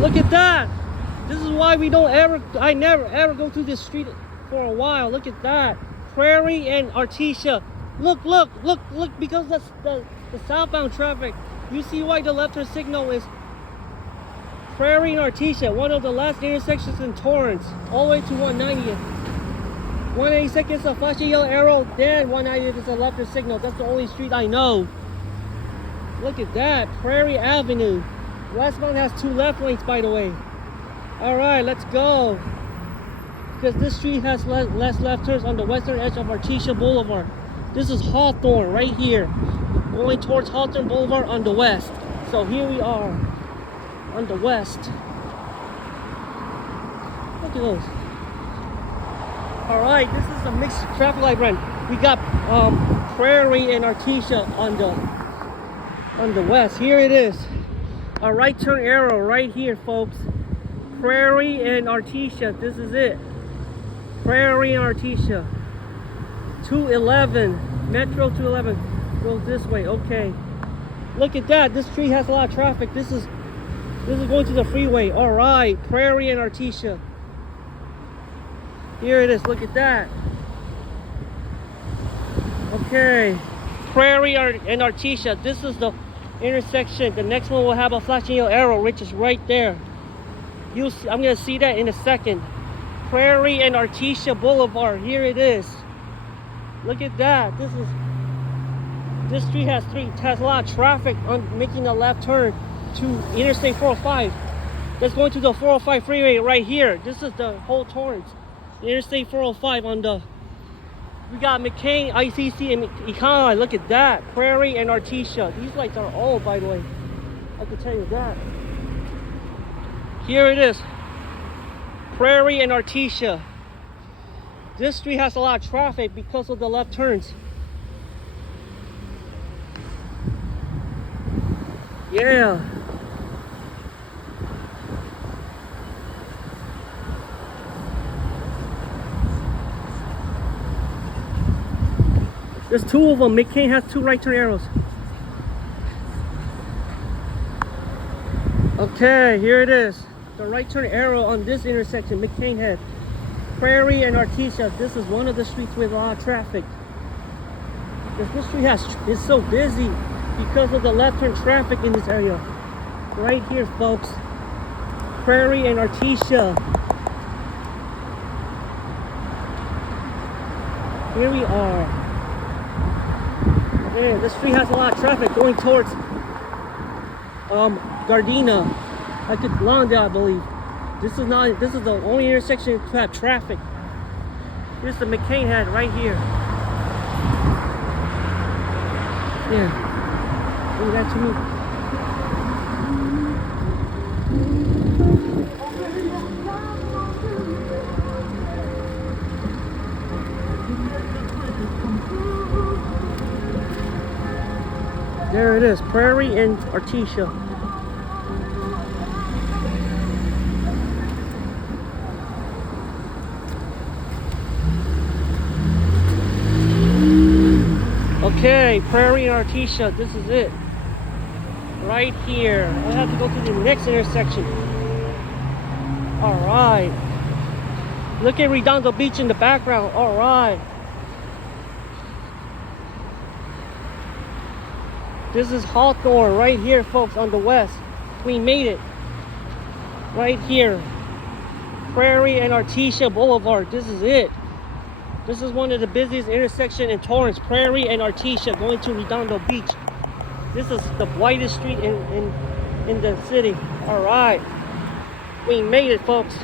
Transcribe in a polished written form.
Look at that. This is why I never ever go through this street for a while. Look at that. Prairie and Artesia. Look, because that's the southbound traffic. You see why the left turn signal is Prairie and Artesia, one of the last intersections in Torrance, all the way to 190th. 182nd is a flashing yellow arrow, then 190th is a left turn signal. That's the only street I know. Look at that, Prairie Avenue. Westbound has 2 left lanes, by the way. All right, let's go. Because this street has less left turns on the western edge of Artesia Boulevard. This is Hawthorne right here, going towards Hawthorne Blvd on the west. So here we are on the west. Look at those. All right, this is a mixed traffic light run. We got Prairie and Artesia on the west. Here it is. A right turn arrow right here, folks. Prairie and Artesia. This is it. Prairie and Artesia. 211. Metro 211. Go this way. Okay. Look at that. This street has a lot of traffic. This is going to the freeway. All right. Prairie and Artesia. Here it is. Look at that. Okay. Prairie and Artesia. This is the intersection. The next one will have a flashing yellow arrow, which is right there. You'll see, I'm gonna see that in a second. Prairie and Artesia Boulevard. Here it is. Look at that. This street has a lot of traffic on making a left turn to Interstate 405. That's going to the 405 freeway right here. This is the whole Torrance. The Interstate 405 on the. We got McCain, ICC, and Econ. Look at that. Prairie and Artesia. These lights are old, by the way. I can tell you that. Here it is. Prairie and Artesia. This street has a lot of traffic because of the left turns. Yeah. There's 2 of them. McCain has 2 right turn arrows. Okay, here it is. The right turn arrow on this intersection, McCain had. Prairie and Artesia. This is one of the streets with a lot of traffic. This street is so busy because of the left turn traffic in this area. Right here, folks. Prairie and Artesia. Here we are. Man, this street has a lot of traffic going towards Gardena. Lawndale, I believe. This is the only intersection to have traffic. Here's the McCain head right here. Yeah. Bring that to me. There it is, Prairie and Artesia. Okay, Prairie and Artesia, this is it. Right here. I have to go to the next intersection. Alright. Look at Redondo Beach in the background. Alright. This is Hawthorne right here, folks, on the west. We made it. Right here. Prairie and Artesia Boulevard. This is it. This is one of the busiest intersections in Torrance. Prairie and Artesia going to Redondo Beach. This is the widest street in the city. All right. We made it, folks.